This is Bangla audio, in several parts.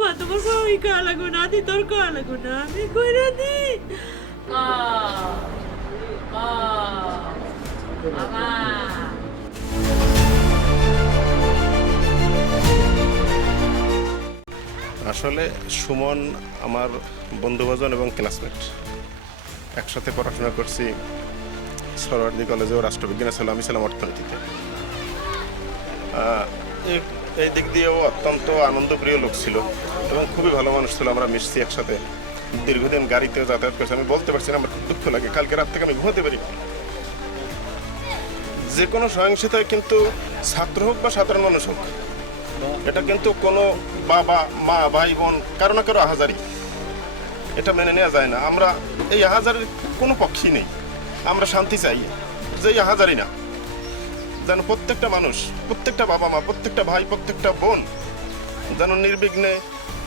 মা তোমার বাবাই না দি তোর না আমি কইরা দি। আসলে সুমন আমার বন্ধুবাজন এবং ক্লাসমেট একসাথে পড়াশোনা করছি সরওয়ার্দি কলেজেও রাষ্ট্রবিজ্ঞানে ছিল আমি ছিলাম অর্থনীতিতে। এই- দিক দিয়েও অত্যন্ত আনন্দপ্রিয় লোক ছিল এবং খুবই ভালো মানুষ ছিল। আমরা মিশছি একসাথে। দীর্ঘদিন গাড়িতে যাতায়াত করছি। আমি বলতে পারছি না, আমার খুব দুঃখ লাগে। কালকে রাত থেকে আমি ঘুমাতে পারি যে কোনো সহিংসতায় কিন্তু ছাত্র হোক বা সাধারণ মানুষ হোক, এটা কিন্তু কোনো বাবা, মা, ভাই, বোন, কারও না কারও আহাজারি। এটা মেনে নেওয়া যায় না। আমরা এই আহাজারির কোনো পক্ষই নেই। আমরা শান্তি চাই। যে আহাজারি না। যেন প্রত্যেকটা মানুষ, প্রত্যেকটা বাবা মা, প্রত্যেকটা ভাই, প্রত্যেকটা বোন যেন নির্বিঘ্নে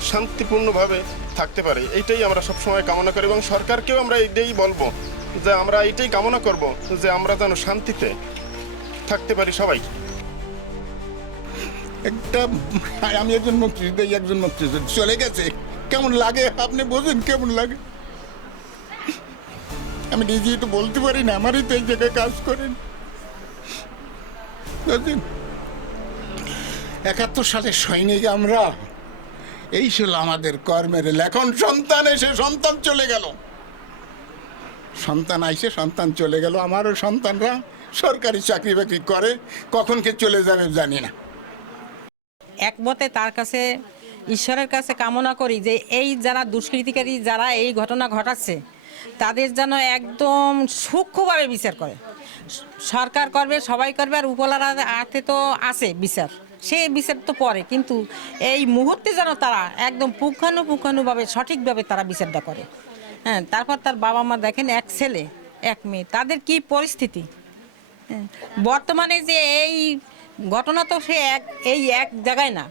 শান্তিপূর্ণভাবে থাকতে পারে। এইটাই আমরা সবসময় কামনা করি এবং সরকারকেও আমরা এইটাই বলব যে আমরা এইটাই কামনা করব যে আমরা যেন শান্তিতে থাকতে পারি সবাই। একটা আমি একজন মুক্তিযোদ্ধা একজন মুক্তিযোদ্ধা চলে গেছে। কেমন লাগে? আপনি বোঝেন কেমন লাগে? আমি নিজেই তো বলতে পারি না, আমারই তো এই জায়গায় কাজ করেন? একাত্তর সালে সৈনিক আমরা। এই ছিল আমাদের কর্মের লেখন। সন্তান এসে সন্তান চলে গেল। সন্তান আইসে, সন্তান চলে গেল। আমারও সন্তানরা সরকারি চাকরি বাকরি করে, কখন কে চলে যাবে জানি না। একমতে তার কাছে, ঈশ্বরের কাছে কামনা করি যে এই যারা দুষ্কৃতিকারী, যারা এই ঘটনা ঘটাচ্ছে, তাদের যেন একদম সূক্ষ্মভাবে বিচার করে। সরকার করবে সবাই করবে আর উপলারা হাতে তো আছে বিচার। সে বিচার তো পরে কিন্তু এই মুহূর্তে যেন তারা একদম পুঙ্খানুপুঙ্খানুভাবে সঠিকভাবে তারা বিচারটা করে। হ্যাঁ তারপর তার বাবা মা দেখেন এক ছেলে এক মেয়ে তাদের কি পরিস্থিতি? হ্যাঁ, বর্তমানে যে এই ঘটনা তো সে এক এই এক জায়গায় না।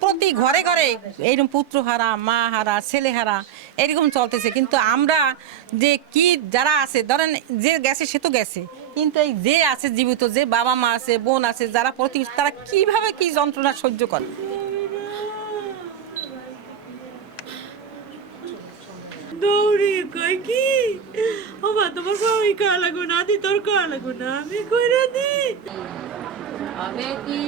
প্রতি ঘরে ঘরে এইরকম পুত্র হারা মা হারা ছেলে হারা এরকম চলতেছে। কিন্তু আমরা যে কি যারা আছে ধরেন যে গেছে সে তো গেছে। কিন্তু এই যে আছে জীবিত যে বাবা মা আছে বোন আছে যারা প্রতি তারা কীভাবে কি যন্ত্রণা সহ্য করে? দৌড়ি কই কি? ও মা তোমার বাবাই কা লাগো না? দি তোর কা লাগো না? আমি দি। কি?